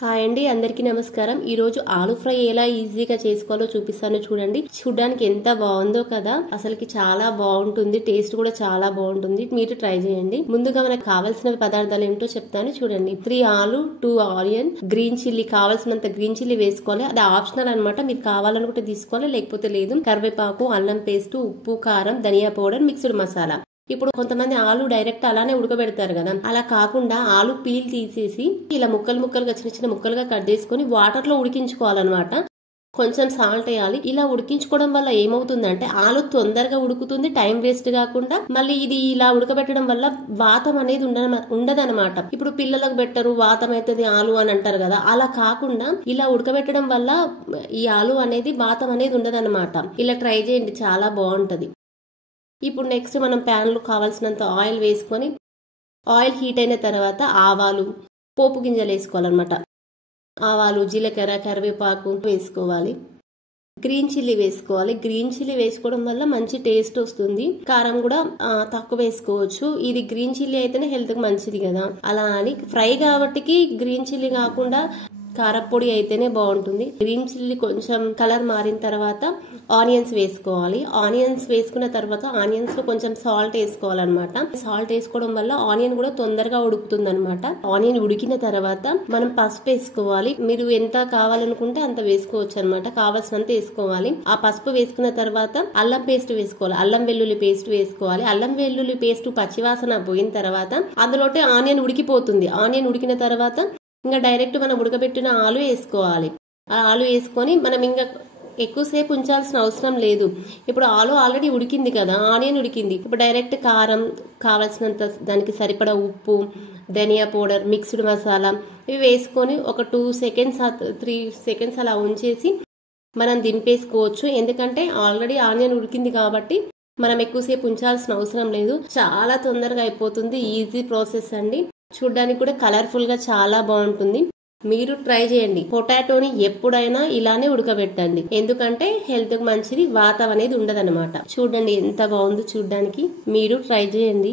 Hi అండి, అందరికీ నమస్కారం. ఈ రోజు ఆలు ఫ్రై ఎలా ఈజీగా చేసుకోవాలో చూపిస్తాను చూడండి. చూడడానికి ఎంత బాగుందో కదా, అసలుకి చాలా బాగుంటుంది. టేస్ట్ కూడా చాలా బాగుంటుంది. మీరు ట్రై చేయండి. ముందుగా మనకు కావాల్సిన పదార్థాలు ఏమిటో చెప్తాను చూడండి. 3 ఆలు, 2 ఆనియన్, గ్రీన్ చిల్లీ, కావాల్సినంత గ్రీన్ చిల్లీ వేసుకోవాలి. అది ఆప్షనల్ అనమాట. మీరు కావాలనుకుంటే తీసుకోవాలి, లేకపోతే లేదు. కరివేపాకు, అల్లం పేస్ట్, ఉప్పు, కారం, ధనియా పౌడర్, మిక్స్డ్ మసాలా. ఇప్పుడు కొంతమంది ఆలు డైరెక్ట్ అలానే ఉడకబెడతారు కదా, అలా కాకుండా ఆలు పీల్ తీసేసి ఇలా ముక్కలు ముక్కలుగా చిన్న చిన్న ముక్కలుగా కట్ చేసుకుని వాటర్ లో ఉడికించుకోవాలన్నమాట. కొంచెం సాల్ట్ వేయాలి. ఇలా ఉడికించుకోవడం వల్ల ఏమవుతుందంటే ఆలు తొందరగా ఉడుకుతుంది, టైం వేస్ట్ కాకుండా. మళ్ళీ ఇది ఇలా ఉడకబెట్టడం వల్ల వాతం అనేది ఉండదన్నమాట. ఇప్పుడు పిల్లలకు పెట్టరు, వాతం అవుతుంది ఆలు అని అంటారు కదా, అలా కాకుండా ఇలా ఉడకబెట్టడం వల్ల ఈ ఆలు అనేది వాతం అనేది ఉండదన్నమాట. ఇలా ట్రై చేయండి, చాలా బాగుంటది. ఇప్పుడు నెక్స్ట్ మనం ప్యాన్లో కావాల్సినంత ఆయిల్ వేసుకొని, ఆయిల్ హీట్ అయిన తర్వాత ఆవాలు, పోపు గింజలు వేసుకోవాలన్నమాట. ఆవాలు, జీలకర్ర, కరివేపాకు వేసుకోవాలి. గ్రీన్ చిల్లీ వేసుకోవాలి. గ్రీన్ చిల్లీ వేసుకోవడం వల్ల మంచి టేస్ట్ వస్తుంది. కారం కూడా తక్కువ వేసుకోవచ్చు. ఇది గ్రీన్ చిల్లీ అయితేనే హెల్త్ కి మంచిది కదా, అలా అని ఫ్రై కాబట్టి గ్రీన్ చిల్లీ కాకుండా కారపొడి అయితేనే బాగుంటుంది. గ్రీన్ చిల్లీ కొంచెం కలర్ మారిన తర్వాత ఆనియన్స్ వేసుకోవాలి. ఆనియన్స్ వేసుకున్న తర్వాత ఆనియన్స్ లో కొంచెం సాల్ట్ వేసుకోవాలన్నమాట. సాల్ట్ వేసుకోవడం వల్ల ఆనియన్ కూడా తొందరగా ఉడుకుతుంది అనమాట. ఆనియన్ ఉడికిన తర్వాత మనం పసుపు వేసుకోవాలి. మీరు ఎంత కావాలనుకుంటే అంత వేసుకోవచ్చు అనమాట. కావాల్సినంత వేసుకోవాలి. ఆ పసుపు వేసుకున్న తర్వాత అల్లం పేస్ట్ వేసుకోవాలి. అల్లం వెల్లుల్లి పేస్ట్ వేసుకోవాలి. అల్లం వెల్లుల్లి పేస్ట్ పచ్చివాసన పోయిన తర్వాత అందులోటే ఆనియన్ ఉడికిపోతుంది. ఆనియన్ ఉడికిన తర్వాత ఇంకా డైరెక్ట్ మనం ఉడకబెట్టిన ఆలు వేసుకోవాలి. ఆ ఆలు వేసుకొని మనం ఇంకా ఎక్కువసేపు ఉంచాల్సిన అవసరం లేదు. ఇప్పుడు ఆలు ఆల్రెడీ ఉడికింది కదా, ఆనియన్ ఉడికింది. ఇప్పుడు డైరెక్ట్ కారం, కావాల్సినంత దానికి సరిపడా ఉప్పు, ధనియా పౌడర్, మిక్స్డ్ మసాలా ఇవి వేసుకొని ఒక 2 సెకండ్స్ 3 సెకండ్స్ అలా ఉంచేసి మనం దింపేసుకోవచ్చు. ఎందుకంటే ఆల్రెడీ ఆనియన్ ఉడికింది కాబట్టి మనం ఎక్కువసేపు ఉంచాల్సిన అవసరం లేదు. చాలా తొందరగా అయిపోతుంది. ఈజీ ప్రాసెస్ అండి. చూడ్డానికి కూడా కలర్ఫుల్ గా చాలా బాగుంటుంది. మీరు ట్రై చేయండి. పొటాటోని ఎప్పుడైనా ఇలానే ఉడకబెట్టండి, ఎందుకంటే హెల్త్ కి మంచిది, వాతం అనేది ఉండదన్నమాట. చూడండి ఎంత బాగుందో చూడ్డానికి. మీరు ట్రై చేయండి.